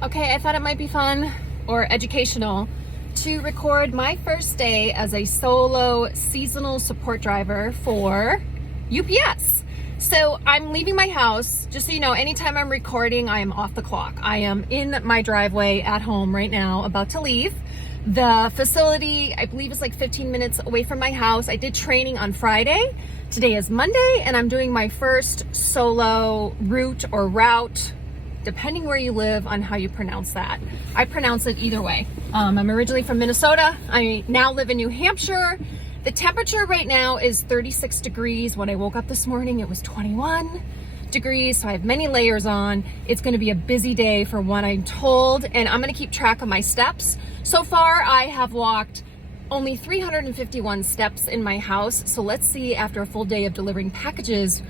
Okay, I thought it might be fun or educational to record my first day as a solo seasonal support driver for UPS. So I'm leaving my house. Just so you know, anytime I'm recording, I am off the clock. I am in my driveway at home right now, about to leave. The facility, I believe, is like 15 minutes away from my house. I did training on Friday. Today is Monday, and I'm doing my first solo route or route, depending where you live on how you pronounce that. I pronounce it either way. I'm originally from Minnesota. I now live in New Hampshire. The temperature right now is 36 degrees. When I woke up this morning, it was 21 degrees, so I have many layers on. It's gonna be a busy day for what I'm told, and I'm gonna keep track of my steps. So far, I have walked only 351 steps in my house, so let's see after a full day of delivering packages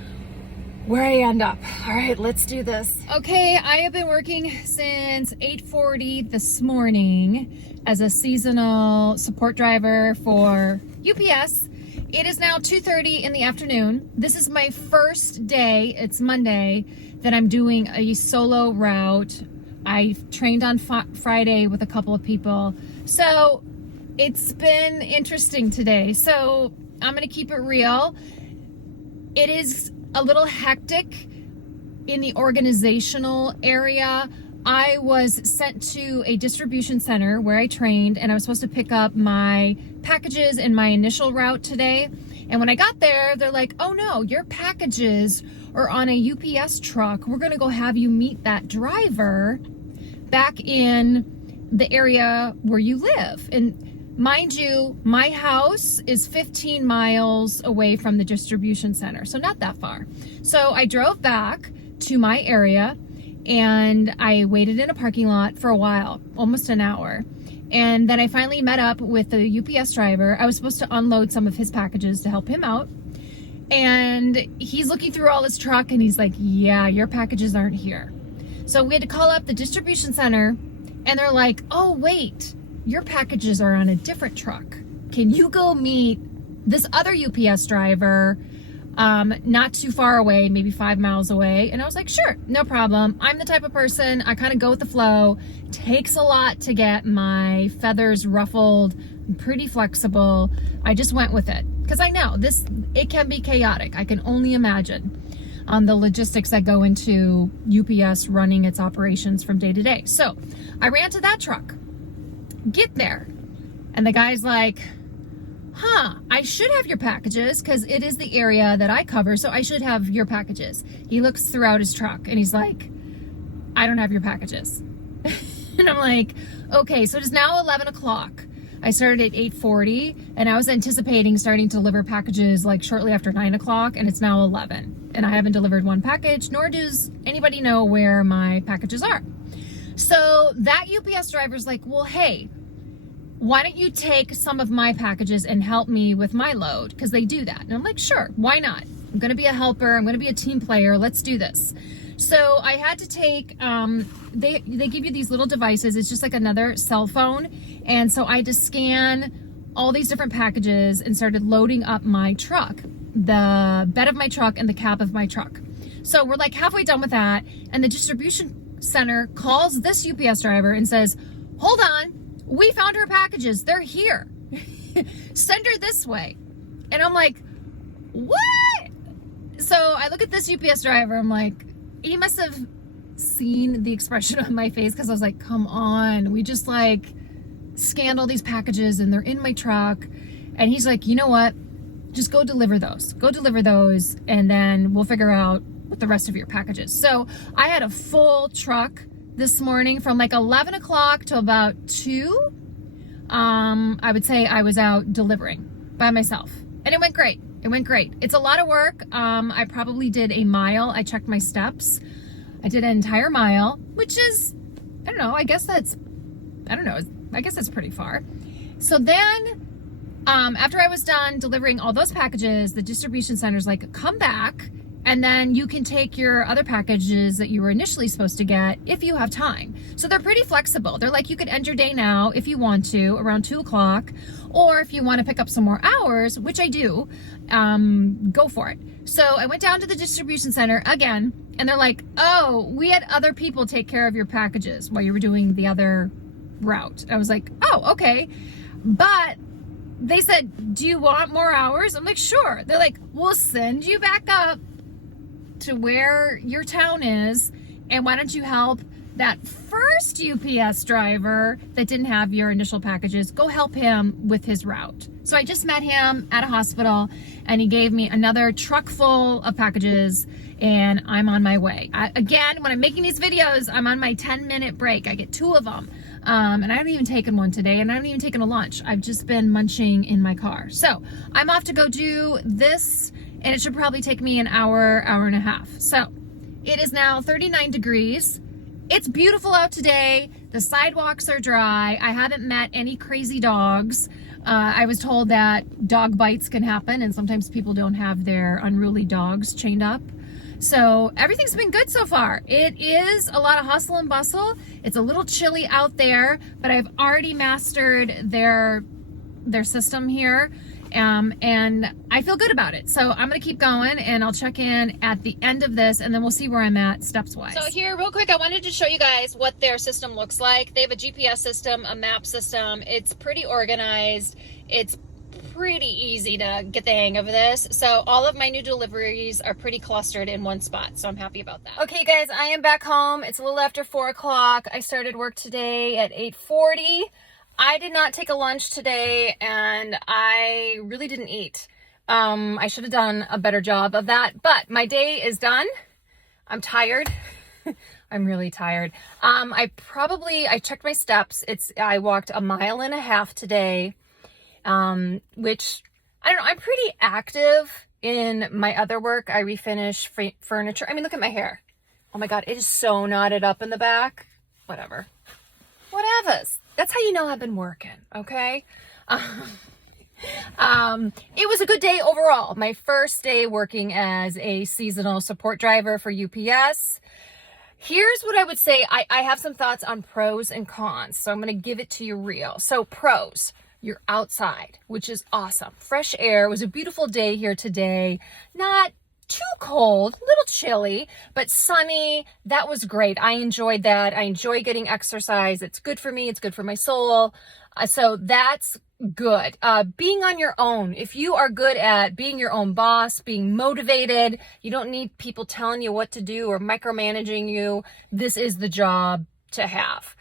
where I end up. All right, let's do this. Okay, I have been working since 8:40 this morning as a seasonal support driver for UPS. It is now 2:30 in the afternoon. This is my first day, it's Monday, that I'm doing a solo route. I trained on Friday with a couple of people. So it's been interesting today. So I'm gonna keep it real. It is a little hectic in the organizational area. I was sent to a distribution center where I trained, and I was supposed to pick up my packages in my initial route today. And when I got there, they're like, oh no, your packages are on a UPS truck. We're gonna go have you meet that driver back in the area where you live. And mind you, my house is 15 miles away from the distribution center, so not that far. So I drove back to my area and I waited in a parking lot for a while, almost an hour. And then I finally met up with the UPS driver. I was supposed to unload some of his packages to help him out. And he's looking through all his truck and he's like, yeah, your packages aren't here. So we had to call up the distribution center and they're like, oh, wait, your packages are on a different truck. Can you go meet this other UPS driver not too far away, maybe 5 miles away? And I was like, sure, no problem. I'm the type of person, I kind of go with the flow. Takes a lot to get my feathers ruffled. I'm pretty flexible. I just went with it because I know it can be chaotic. I can only imagine the logistics that go into UPS running its operations from day to day. So I ran to that truck. Get there, and the guy's like, I should have your packages because it is the area that I cover, so I should have your packages. He looks throughout his truck and he's like, I don't have your packages. And I'm like, okay, so it is now 11 o'clock. I started at 8:40 and I was anticipating starting to deliver packages like shortly after 9 o'clock, and it's now 11 and I haven't delivered one package, nor does anybody know where my packages are. So that UPS driver's like, well, hey, why don't you take some of my packages and help me with my load? Because they do that. And I'm like, sure, why not? I'm going to be a helper. I'm going to be a team player. Let's do this. So I had to take, they give you these little devices. It's just like another cell phone. And so I had to scan all these different packages and started loading up my truck, the bed of my truck and the cab of my truck. So we're like halfway done with that. And the distribution center calls this UPS driver and says, hold on. We found her packages. They're here. Send her this way. And I'm like, what? So I look at this UPS driver. I'm like, he must have seen the expression on my face because I was like, come on. We just like scanned all these packages and they're in my truck. And he's like, you know what? Just go deliver those. Go deliver those and then we'll figure out what the rest of your packages. So I had a full truck this morning from like 11 o'clock to about 2. I would say I was out delivering by myself and it went great. It went great. It's a lot of work. I probably did a mile. I checked my steps. I did an entire mile, which is, I don't know, I guess that's pretty far. So then, after I was done delivering all those packages, the distribution center's like, come back and then you can take your other packages that you were initially supposed to get if you have time. So they're pretty flexible. They're like, you could end your day now if you want to, around 2 o'clock, or if you want to pick up some more hours, which I do, go for it. So I went down to the distribution center again, And they're like, oh, we had other people take care of your packages while you were doing the other route. I was like, oh, okay. But they said, do you want more hours? I'm like, sure. They're like, we'll send you back up to where your town is, and why don't you help that first UPS driver that didn't have your initial packages, go help him with his route. So I just met him at a hospital, and he gave me another truck full of packages, and I'm on my way. Again, when I'm making these videos, I'm on my 10-minute break. I get 2 of them. And I haven't even taken one today, and I haven't even taken a lunch. I've just been munching in my car. So I'm off to go do this, and it should probably take me an hour, hour and a half. So it is now 39 degrees. It's beautiful out today. The sidewalks are dry. I haven't met any crazy dogs. I was told that dog bites can happen, and sometimes people don't have their unruly dogs chained up. So everything's been good so far. It is a lot of hustle and bustle. It's a little chilly out there, but I've already mastered their system here. And I feel good about it. So I'm gonna keep going, and I'll check in at the end of this, and then we'll see where I'm at steps wise. So here, real quick, I wanted to show you guys what their system looks like. They have a GPS system, a map system. It's pretty organized. It's pretty easy to get the hang of this. So all of my new deliveries are pretty clustered in one spot. So I'm happy about that. Okay, guys, I am back home. It's a little after 4 o'clock. I started work today at 8:40. I did not take a lunch today, and I really didn't eat. I should have done a better job of that, but my day is done. I'm tired. I'm really tired. I checked my steps. I walked 1.5 miles today, which, I don't know, I'm pretty active in my other work. I refinish furniture. I mean, look at my hair. Oh my God, it is so knotted up in the back. Whatever. That's how you know I've been working, okay? It was a good day overall. My first day working as a seasonal support driver for UPS. Here's what I would say. I have some thoughts on pros and cons, so I'm going to give it to you real. So pros, you're outside, which is awesome. Fresh air. It was a beautiful day here today. Not too cold, a little chilly, but sunny. That was great. I enjoyed that. I enjoy getting exercise. It's good for me. It's good for my soul. So that's good. Being on your own. If you are good at being your own boss, being motivated, you don't need people telling you what to do or micromanaging you. This is the job to have.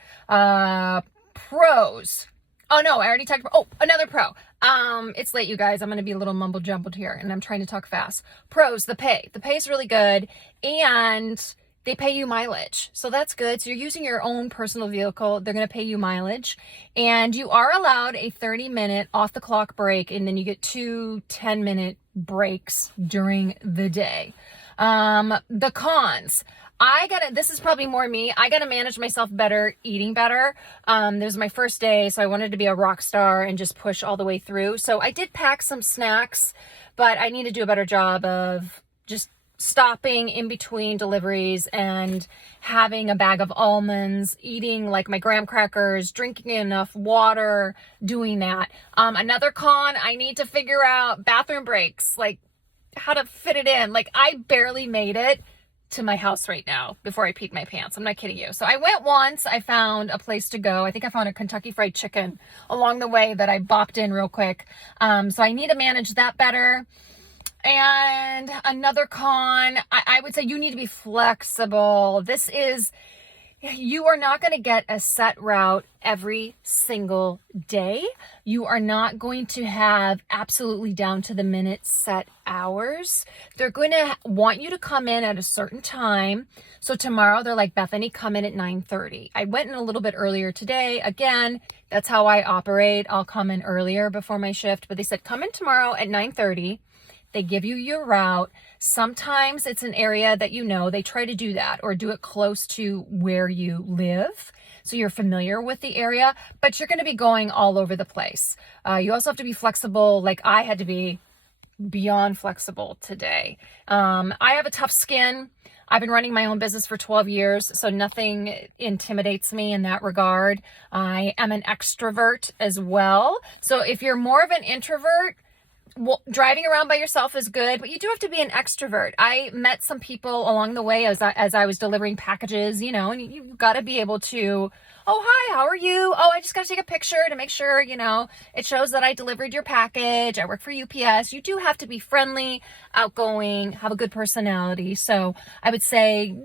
Pros. Oh no, I already talked about, another pro. It's late, you guys. I'm going to be a little mumble jumbled here, and I'm trying to talk fast. Pros, the pay. The pay is really good, and they pay you mileage. So that's good. So you're using your own personal vehicle. They're going to pay you mileage, and you are allowed a 30-minute off the clock break, and then you get 2 10-minute breaks during the day. The cons. This is probably more me. I gotta manage myself better, eating better. This was my first day, so I wanted to be a rock star and just push all the way through. So I did pack some snacks, but I need to do a better job of just stopping in between deliveries and having a bag of almonds, eating like my graham crackers, drinking enough water, doing that. Another con, I need to figure out bathroom breaks, like how to fit it in. Like I barely made it to my house right now before I peed my pants. I'm not kidding you. So I went once. I found a place to go. I think I found a Kentucky Fried Chicken along the way that I bopped in real quick. So I need to manage that better. And another con, I would say you need to be flexible. You are not going to get a set route every single day. You are not going to have absolutely down to the minute set hours. They're going to want you to come in at a certain time. So tomorrow they're like, Bethany, come in at 9:30. I went in a little bit earlier today. Again, that's how I operate. I'll come in earlier before my shift, but they said, come in tomorrow at 9:30. They give you your route. Sometimes it's an area that you know. They try to do that or do it close to where you live, so you're familiar with the area, but you're going to be going all over the place. You also have to be flexible. Like I had to be beyond flexible today. I have a tough skin. I've been running my own business for 12 years, so nothing intimidates me in that regard. I am an extrovert as well. So if you're more of an introvert, driving around by yourself is good, but you do have to be an extrovert. I met some people along the way as I was delivering packages, you know, and you've got to be able to, oh, hi, how are you? Oh, I just got to take a picture to make sure, you know, it shows that I delivered your package. I work for UPS. You do have to be friendly, outgoing, have a good personality. So I would say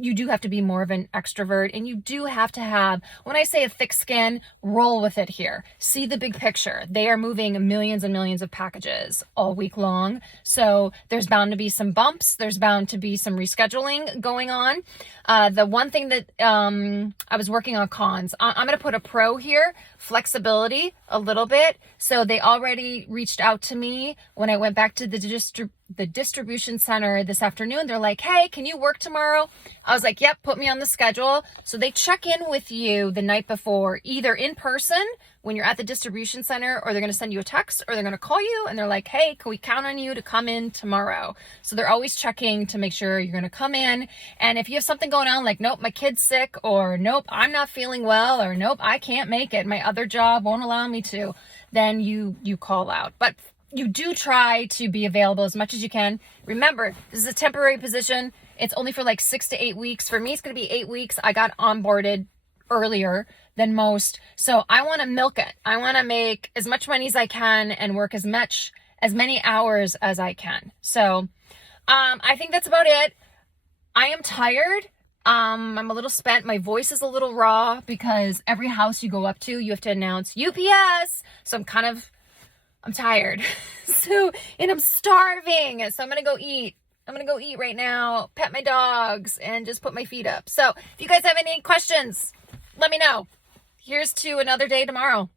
you do have to be more of an extrovert, and you do have to have, when I say a thick skin, roll with it here. See the big picture. They are moving millions and millions of packages all week long. So there's bound to be some bumps. There's bound to be some rescheduling going on. The one thing that I was working on cons, I'm going to put a pro here, flexibility a little bit. So they already reached out to me when I went back to the distribution center this afternoon. They're like, hey, can you work tomorrow? I was like, yep, put me on the schedule. So they check in with you the night before, either in person when you're at the distribution center, or they're going to send you a text, or they're going to call you and they're like, hey, can we count on you to come in tomorrow? So they're always checking to make sure you're going to come in. And if you have something going on, like, nope, my kid's sick, or nope, I'm not feeling well, or nope, I can't make it, my other job won't allow me to, then you call out. But you do try to be available as much as you can. Remember, this is a temporary position. It's only for like 6 to 8 weeks. For me, it's going to be 8 weeks. I got onboarded earlier than most. So I want to milk it. I want to make as much money as I can and work as many hours as I can. So I think that's about it. I am tired. I'm a little spent. My voice is a little raw because every house you go up to, you have to announce UPS. So I'm tired. And I'm starving. So I'm going to go eat. I'm going to go eat right now, pet my dogs, and just put my feet up. So if you guys have any questions, let me know. Here's to another day tomorrow.